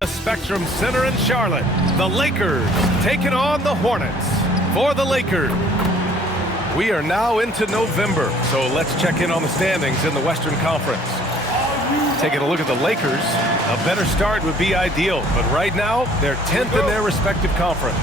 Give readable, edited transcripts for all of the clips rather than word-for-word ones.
The Spectrum Center in Charlotte, the Lakers taking on the Hornets. For the Lakers, we are now into November, so let's check in on the standings in the Western Conference. Taking a look at the Lakers, a better start would be ideal, but right now, they're 10th in their respective conference.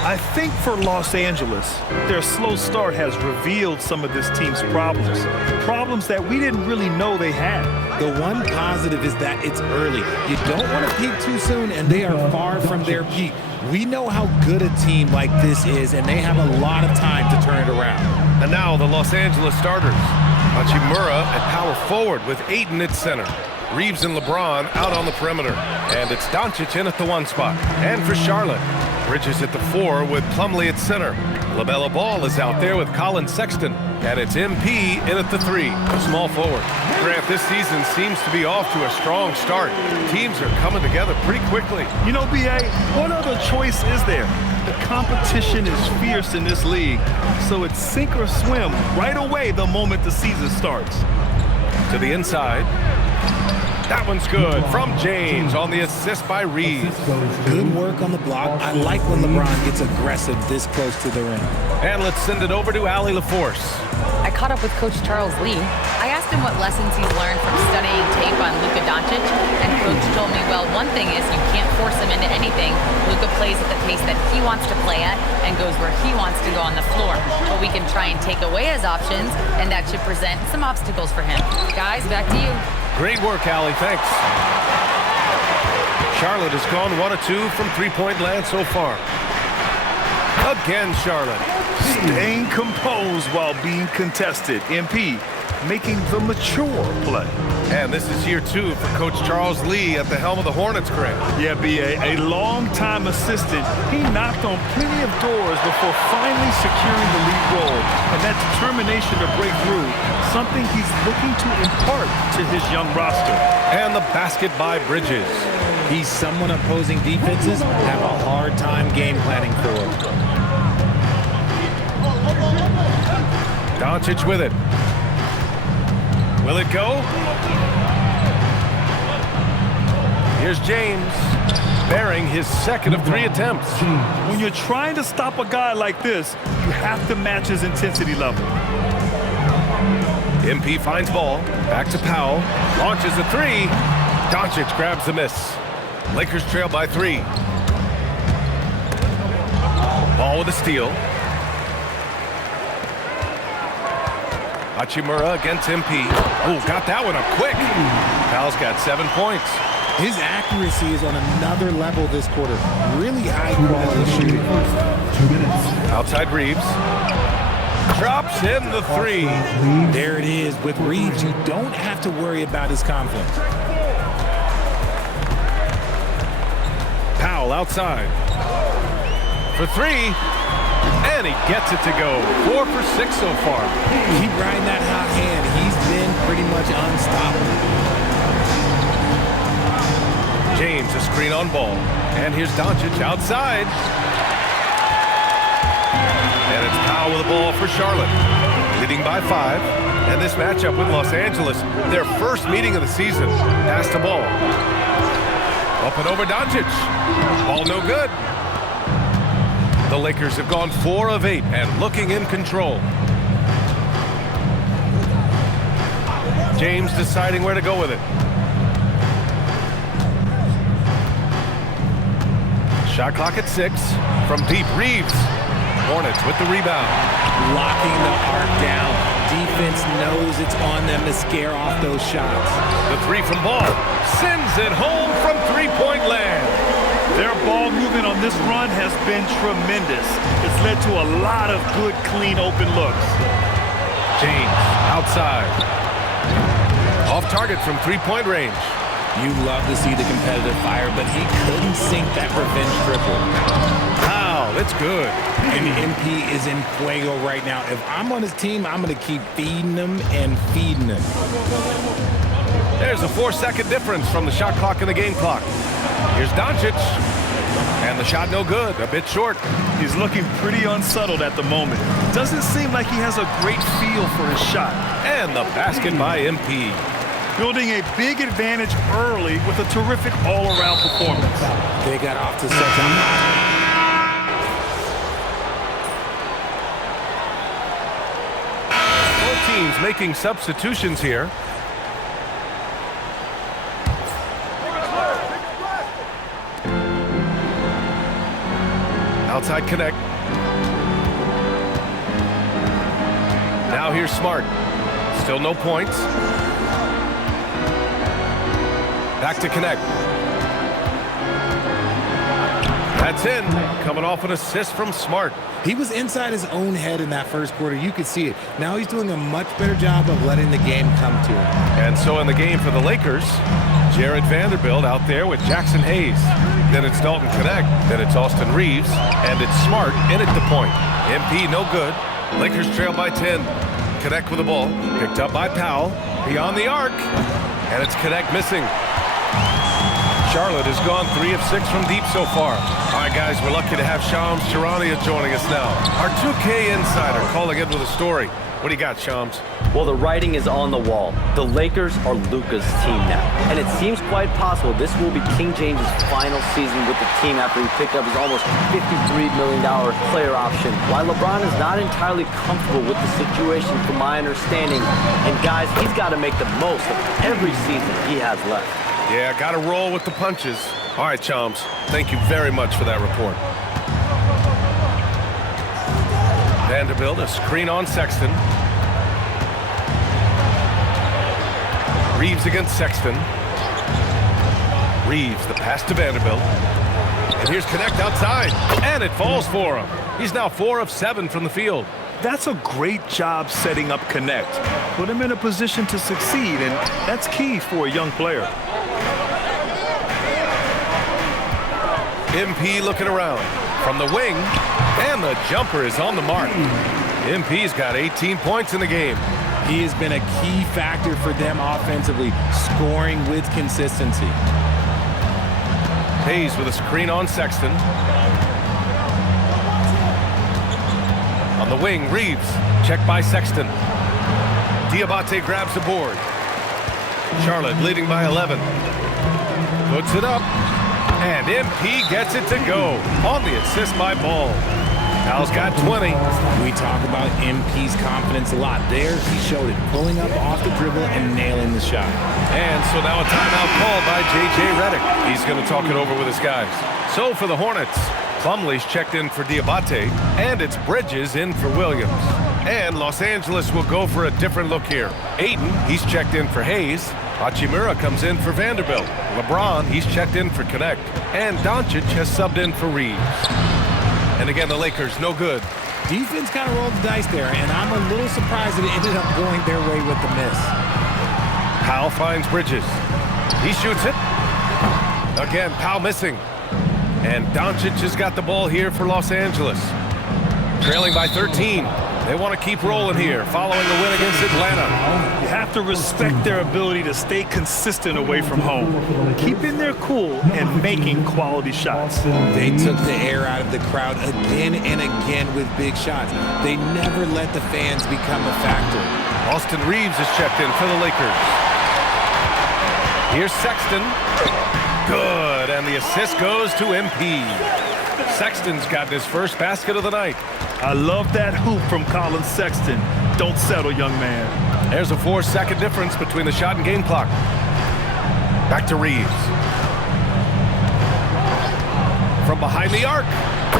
I think for Los Angeles, their slow start has revealed some of this team's problems that we didn't really know they had. The one positive is that it's early. You don't want to peak too soon, and they are far from their peak. We know how good a team like this is, and they have a lot of time to turn it around. And now the Los Angeles starters. Hachimura at power forward with Ayton at center. Reeves and LeBron out on the perimeter. And it's Doncic in at the 1 spot. And for Charlotte, Bridges at the 4 with Plumlee at center. LaMelo Ball is out there with Colin Sexton. And it's MP in at the 3, a small forward. Grant, this season seems to be off to a strong start. Teams are coming together pretty quickly. You know, B.A., what other choice is there? The competition is fierce in this league, so it's sink or swim right away the moment the season starts. To the inside. That one's good from James on the assist by Reeves. Good work on the block. I like when LeBron gets aggressive this close to the rim. And let's send it over to Allie LaForce. I caught up with Coach Charles Lee. I asked him what lessons he's learned from studying tape on Luka Doncic, and Coach told me, well, one thing is you can't force him into anything. Luka plays at the pace that he wants to play at and goes where he wants to go on the floor. But we can try and take away his options, and that should present some obstacles for him. Guys, back to you. Great work, Allie. Thanks. Charlotte has gone 1 of 2 from three-point land so far. Again, Charlotte. Staying composed while being contested. MP making the mature play. And this is year 2 for Coach Charles Lee at the helm of the Hornets, Grant. Yeah, B.A., a long-time assistant. He knocked on plenty of doors before finally securing the lead role. And that determination to break through, something he's looking to impart to his young roster. And the basket by Bridges. He's someone opposing defenses have a hard time game planning for. Doncic with it. Will it go? Here's James, bearing his second of 3 attempts. When you're trying to stop a guy like this, you have to match his intensity level. MP finds ball, back to Powell, launches a 3. Doncic grabs the miss. Lakers trail by 3. Ball with a steal. Hachimura against MP. Oh, got that one up quick. Powell's got 7 points. His accuracy is on another level this quarter. Really high quality shooting. Outside Reeves. Drops in the 3. There it is. With Reeves, you don't have to worry about his confidence. Powell outside. For 3. And he gets it to go. 4 for 6 so far. Keep riding that hot hand. He's been pretty much unstoppable. James a screen on ball. And here's Doncic outside. And it's Powell with the ball for Charlotte. Leading by 5. And this matchup with Los Angeles, their first meeting of the season. Pass the ball. Up and over Doncic. Ball no good. The Lakers have gone 4 of 8 and looking in control. James deciding where to go with it. Shot clock at 6. From deep, Reeves. Hornets with the rebound. Locking the arc down. Defense knows it's on them to scare off those shots. The 3 from Ball. Sends it home from three-point land. Their ball movement on this run has been tremendous. It's led to a lot of good, clean, open looks. James outside. Off target from three-point range. You love to see the competitive fire, but he couldn't sink that revenge triple. Wow, that's good. And MP is in fuego right now. If I'm on his team, I'm going to keep feeding him and feeding him. There's a 4-second difference from the shot clock and the game clock. Here's Doncic. And the shot no good, a bit short. He's looking pretty unsettled at the moment. Doesn't seem like he has a great feel for his shot. And the basket by MP. building a big advantage early with a terrific all-around performance. They got off to such a teams making substitutions here. Outside connect. Now here's Smart. Still no points. Back to connect. That's in. Coming off an assist from Smart. He was inside his own head in that first quarter. You could see it. Now he's doing a much better job of letting the game come to him. And so in the game for the Lakers, Jared Vanderbilt out there with Jackson Hayes. Then it's Dalton Connect. Then it's Austin Reeves. And it's Smart in at the point. MP no good. Lakers trail by 10. Connect with the ball. Picked up by Powell. Beyond the arc. And it's Connect missing. Charlotte has gone 3 of 6 from deep so far. All right, guys, we're lucky to have Shams Charania joining us now. Our 2K insider calling in with a story. What do you got, Shams? Well, the writing is on the wall. The Lakers are Luka's team now. And it seems quite possible this will be King James' final season with the team after he picked up his almost $53 million player option. While LeBron is not entirely comfortable with the situation from my understanding, and guys, he's got to make the most of every season he has left. Yeah, got to roll with the punches. All right, Chums, thank you very much for that report. Vanderbilt, a screen on Sexton. Reeves against Sexton. Reeves, the pass to Vanderbilt. And here's Connect outside, and it falls for him. He's now 4 of 7 from the field. That's a great job setting up Connect. Put him in a position to succeed, and that's key for a young player. MP looking around from the wing, and the jumper is on the mark. MP's got 18 points in the game. He has been a key factor for them offensively, scoring with consistency. Hayes with a screen on Sexton. On the wing, Reeves, checked by Sexton. Diabate grabs the board. Charlotte leading by 11. Puts it up. And MP gets it to go on the assist by Ball. Powell's got 20. We talk about MP's confidence a lot. There, he showed it, pulling up off the dribble and nailing the shot. And so now a timeout called by J.J. Redick. He's going to talk it over with his guys. So for the Hornets, Plumlee's checked in for Diabate, and it's Bridges in for Williams. And Los Angeles will go for a different look here. Ayton, he's checked in for Hayes. Hachimura comes in for Vanderbilt. LeBron, he's checked in for Connect. And Doncic has subbed in for Reeves. And again, the Lakers, no good. Defense kind of rolled the dice there, and I'm a little surprised that it ended up going their way with the miss. Powell finds Bridges. He shoots it. Again, Powell missing. And Doncic has got the ball here for Los Angeles. Trailing by 13. They want to keep rolling here, following the win against Atlanta. You have to respect their ability to stay consistent away from home, keeping their cool and making quality shots. They took the air out of the crowd again and again with big shots. They never let the fans become a factor. Austin Reeves is checked in for the Lakers. Here's Sexton. Good, and the assist goes to MP. Sexton's gotten his first basket of the night. I love that hoop from Colin Sexton. Don't settle, young man. There's a 4-second difference between the shot and game clock. Back to Reeves. From behind the arc,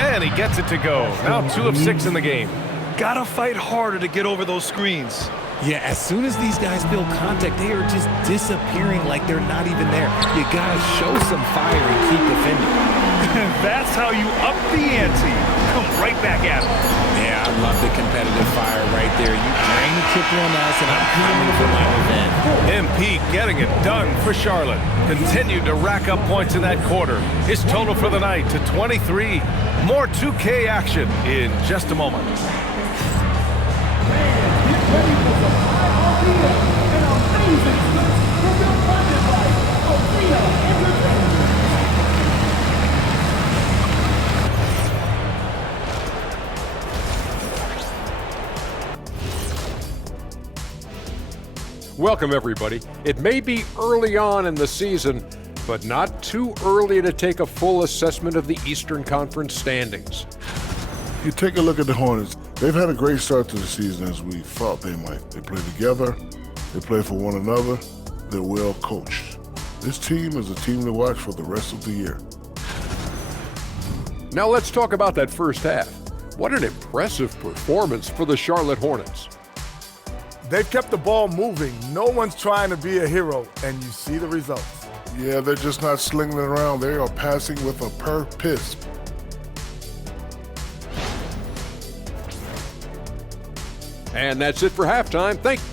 and he gets it to go. Now 2 of 6 in the game. Gotta fight harder to get over those screens. Yeah, as soon as these guys build contact, they are just disappearing like they're not even there. You gotta show some fire and keep defending. That's how you up the ante. Come right back at him. Yeah, I love the competitive fire right there. You trying to kick one else, and I'm coming for my revenge. MP getting it done for Charlotte. Continued to rack up points in that quarter. His total for the night to 23. More 2K action in just a moment. Welcome, everybody. It may be early on in the season, but not too early to take a full assessment of the Eastern Conference standings. You take a look at the Hornets. They've had a great start to the season as we thought they might. They play together, they play for one another, they're well coached. This team is a team to watch for the rest of the year. Now let's talk about that first half. What an impressive performance for the Charlotte Hornets. They've kept the ball moving. No one's trying to be a hero, and you see the results. Yeah, they're just not slinging it around. They are passing with a purpose. And that's it for halftime. Thank you.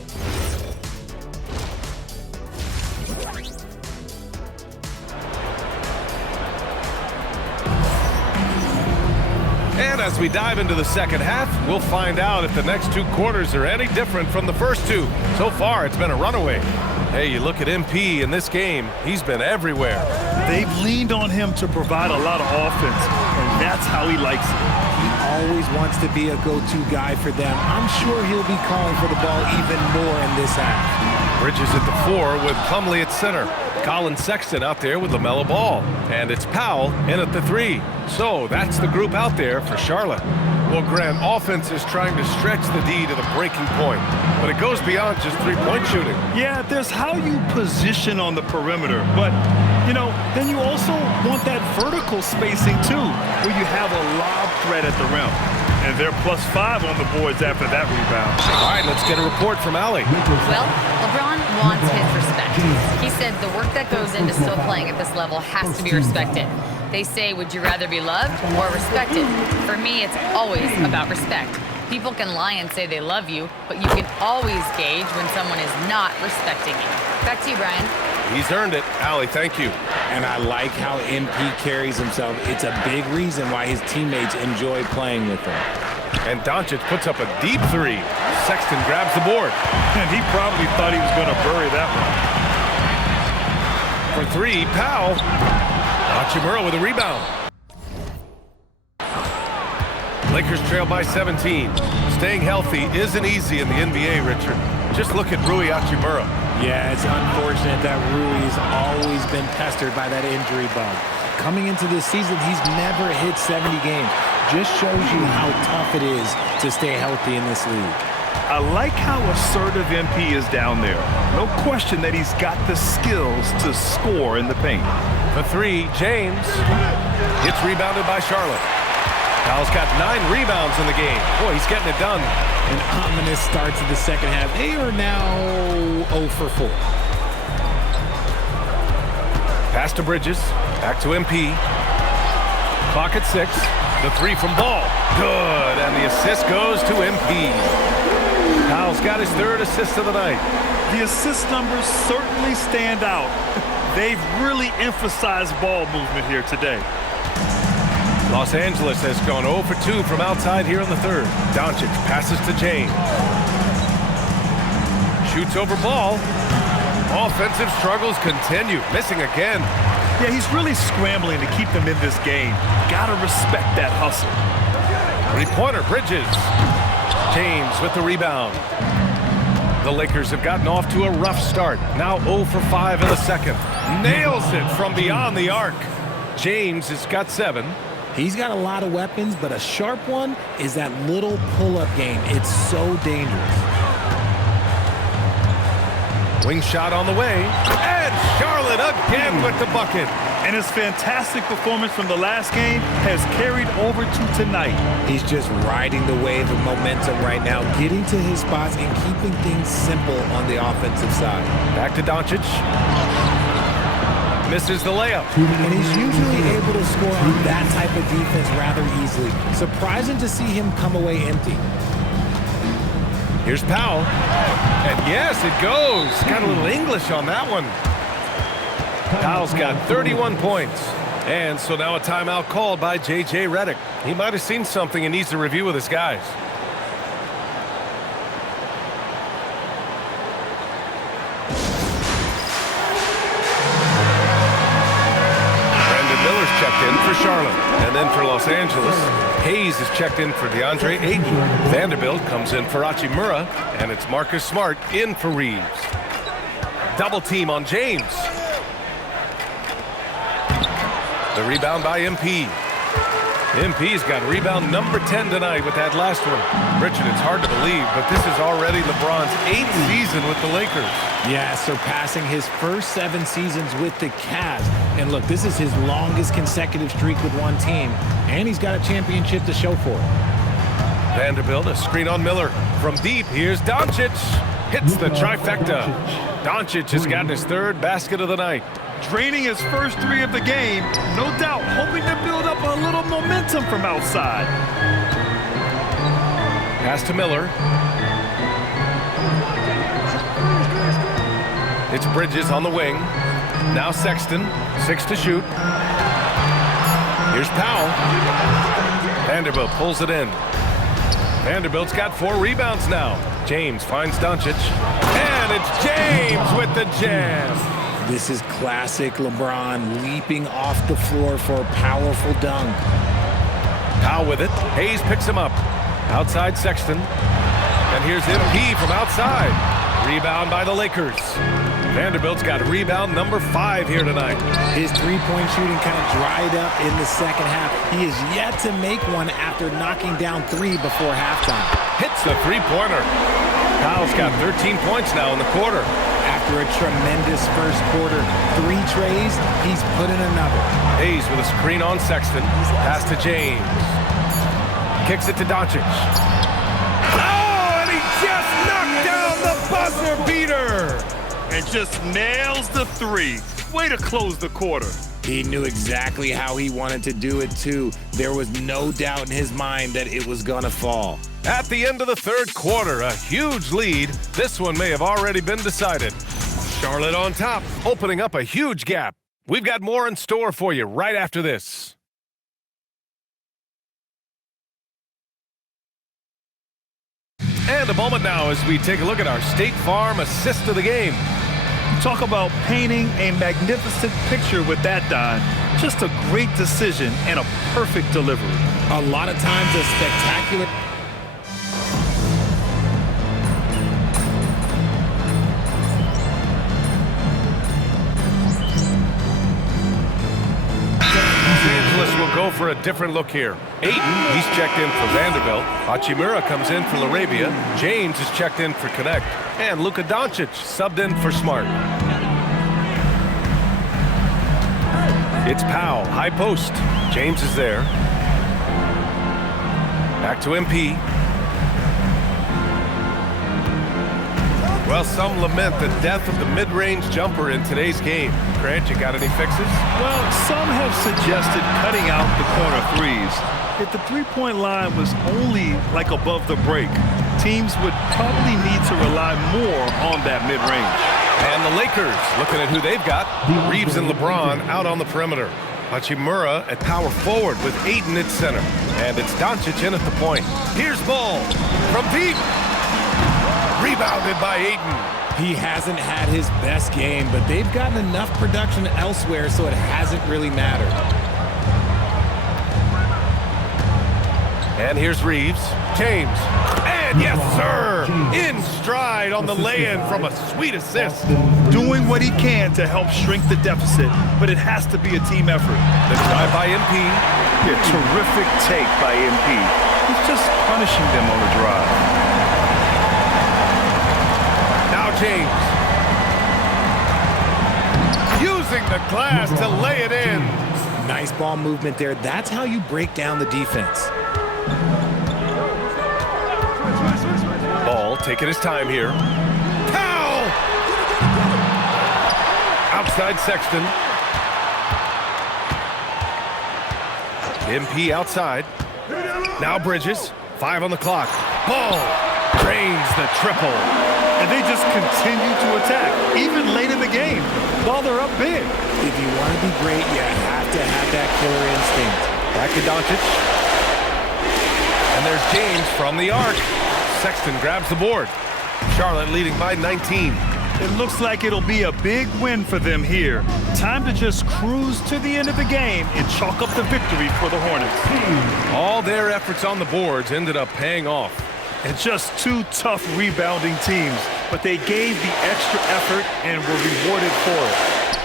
And as we dive into the second half, we'll find out if the next two quarters are any different from the first two. So far, it's been a runaway. Hey, you look at MP in this game, he's been everywhere. They've leaned on him to provide a lot of offense, and that's how he likes it. He always wants to be a go-to guy for them. I'm sure he'll be calling for the ball even more in this half. Bridges at the 4 with Plumlee at center. Colin Sexton out there with LaMelo Ball. And it's Powell in at the 3. So that's the group out there for Charlotte. Well, Grant, offense is trying to stretch the D to the breaking point, but it goes beyond just three-point shooting. Yeah, there's how you position on the perimeter, but, then you also want that vertical spacing, too, where you have a lob threat at the rim. And they're +5 on the boards after that rebound. All right, let's get a report from Allie. Well, LeBron wants his respect. He said the work that goes into still playing at this level has to be respected. They say, would you rather be loved or respected? For me, it's always about respect. People can lie and say they love you, but you can always gauge when someone is not respecting you. Back to you, Brian. He's earned it. Allie, thank you. And I like how MP carries himself. It's a big reason why his teammates enjoy playing with him. And Doncic puts up a deep 3. Sexton grabs the board. And he probably thought he was going to bury that For one. 3, Powell. Hachimura with a rebound. Lakers trail by 17. Staying healthy isn't easy in the NBA, Richard. Just look at Rui Hachimura. Yeah, it's unfortunate that Rui's always been pestered by that injury bug. Coming into this season, he's never hit 70 games. Just shows you how tough it is to stay healthy in this league. I like how assertive MP is down there. No question that he's got the skills to score in the paint. For 3, James. It's rebounded by Charlotte. Powell's got 9 rebounds in the game. Boy, he's getting it done. An ominous start to the second half. They are now 0 for 4. Pass to Bridges. Back to MP. Clock at 6. The 3 from Ball. Good. And the assist goes to MP. Powell's got his 3rd assist of the night. The assist numbers certainly stand out. They've really emphasized ball movement here today. Los Angeles has gone 0 for 2 from outside here in the 3rd. Doncic passes to James. Shoots over Ball. Offensive struggles continue. Missing again. Yeah, he's really scrambling to keep them in this game. Gotta respect that hustle. 3-pointer, Bridges. James with the rebound. The Lakers have gotten off to a rough start. Now 0 for 5 in the second. Nails it from beyond the arc. James has got 7. He's got a lot of weapons, but a sharp one is that little pull-up game. It's so dangerous. Wing shot on the way. And Charlotte again with the bucket. And his fantastic performance from the last game has carried over to tonight. He's just riding the wave of momentum right now, getting to his spots and keeping things simple on the offensive side. Back to Doncic. Misses the layup. And he's usually able to score on that type of defense rather easily. Surprising to see him come away empty. Here's Powell. And yes, it goes. Got a little English on that one. Powell's got 31 points. And so now a timeout called by J.J. Redick. He might have seen something and needs to review with his guys. Checked in for Charlotte. And then for Los Angeles, Hayes is checked in for DeAndre Ayton. Vanderbilt comes in for Hachimura, and it's Marcus Smart in for Reeves. Double team on James. The rebound by MP. MP's got rebound number 10 tonight with that last one. Richard, it's hard to believe, but this is already LeBron's 8th season with the Lakers. Yeah, surpassing his first 7 seasons with the Cavs. And look, this is his longest consecutive streak with one team, and he's got a championship to show for it. Vanderbilt, a screen on Miller. From deep, here's Doncic. Hits the trifecta. Doncic has gotten his 3rd basket of the night. Draining his first 3 of the game, no doubt hoping to build up a little momentum from outside. Pass to Miller. It's Bridges on the wing. Now Sexton, 6 to shoot. Here's Powell. Vanderbilt pulls it in. Vanderbilt's got 4 rebounds now. James finds Doncic. And it's James with the jam. This is classic LeBron leaping off the floor for a powerful dunk. Powell with it. Hayes picks him up. Outside Sexton. And here's MP from outside. Rebound by the Lakers. Vanderbilt's got rebound number 5 here tonight. His three-point shooting kind of dried up in the second half. He is yet to make one after knocking down 3 before halftime. Hits the three-pointer. Powell's got 13 points now in the quarter. After a tremendous first quarter, 3 trays, he's put in another. Hayes with a screen on Sexton. Pass to James. Kicks it to Doncic. Oh, and he just knocked down the buzzer beater. And just nails the 3. Way to close the quarter. He knew exactly how he wanted to do it, too. There was no doubt in his mind that it was going to fall. At the end of the 3rd quarter, a huge lead. This one may have already been decided. Charlotte on top, opening up a huge gap. We've got more in store for you right after this. And a moment now as we take a look at our State Farm assist of the game. Talk about painting a magnificent picture with that, Don. Just a great decision and a perfect delivery. A lot of times a spectacular... Will go for a different look here. Ayton, he's checked in for Vanderbilt. Hachimura comes in for LaRabia. James is checked in for Connect. And Luka Doncic subbed in for Smart. It's Powell, high post. James is there. Back to MP. Well, some lament the death of the mid-range jumper in today's game. Grant, you got any fixes? Well, some have suggested cutting out the corner 3s. If the three-point line was only like above the break, teams would probably need to rely more on that mid-range. And the Lakers, looking at who they've got. Reeves and LeBron out on the perimeter. Hachimura at power forward with Ayton at center. And it's Doncic in at the point. Here's Ball from deep. Rebounded by Ayton. He hasn't had his best game, but they've gotten enough production elsewhere, so it hasn't really mattered. And here's Reeves. James. And yes, sir! In stride on the lay-in from a sweet assist. Doing what he can to help shrink the deficit, but it has to be a team effort. The drive by MP. Yeah, terrific take by MP. He's just punishing them on the drive. James using the glass to lay it in. Nice ball movement there. That's how you break down the defense. Ball taking his time here. Powell! Outside Sexton. MP outside. Now Bridges. 5 on the clock. Ball drains the triple. And they just continue to attack, even late in the game, while they're up big. If you want to be great, you have to have that killer instinct. Back to Doncic. And there's James from the arc. Sexton grabs the board. Charlotte leading by 19. It looks like it'll be a big win for them here. Time to just cruise to the end of the game and chalk up the victory for the Hornets. All their efforts on the boards ended up paying off. And just two tough rebounding teams, but they gave the extra effort and were rewarded for it.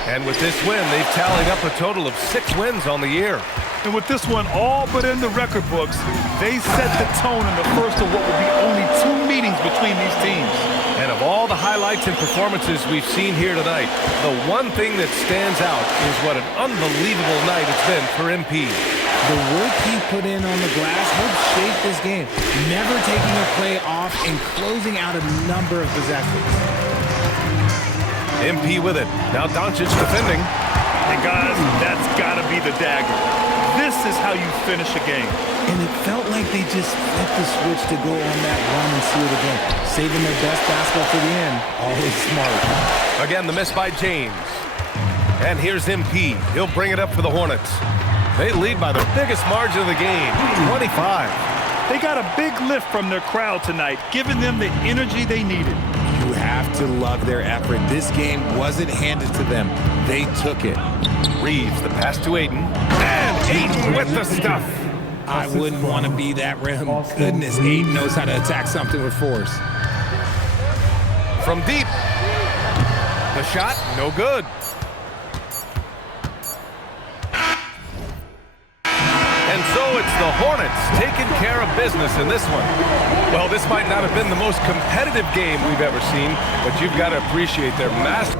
And with this win, they've tallied up a total of 6 wins on the year. And with this one all but in the record books, they set the tone in the first of what will be only 2 meetings between these teams. And of all the highlights and performances we've seen here tonight, the one thing that stands out is what an unbelievable night it's been for MP. The work he put in on the glass helped shape this game, never taking a play off and closing out a number of possessions. MP with it. Now Doncic defending. And guys, that's got to be the dagger. This is how you finish a game. And it felt like they just flipped the switch to go on that run and seal the game. Saving their best basketball for the end. Always smart. Again, the miss by James. And here's MP. He'll bring it up for the Hornets. They lead by the biggest margin of the game, 25. They got a big lift from their crowd tonight, giving them the energy they needed. You have to love their effort. This game wasn't handed to them. They took it. Reeves, the pass to Aiden. And Aiden with the stuff. I wouldn't want to be that rim. Goodness, Aiden knows how to attack something with force. From deep. The shot, no good. And so it's the Hornets taking care of business in this one. Well, this might not have been the most competitive game we've ever seen, but you've got to appreciate their master.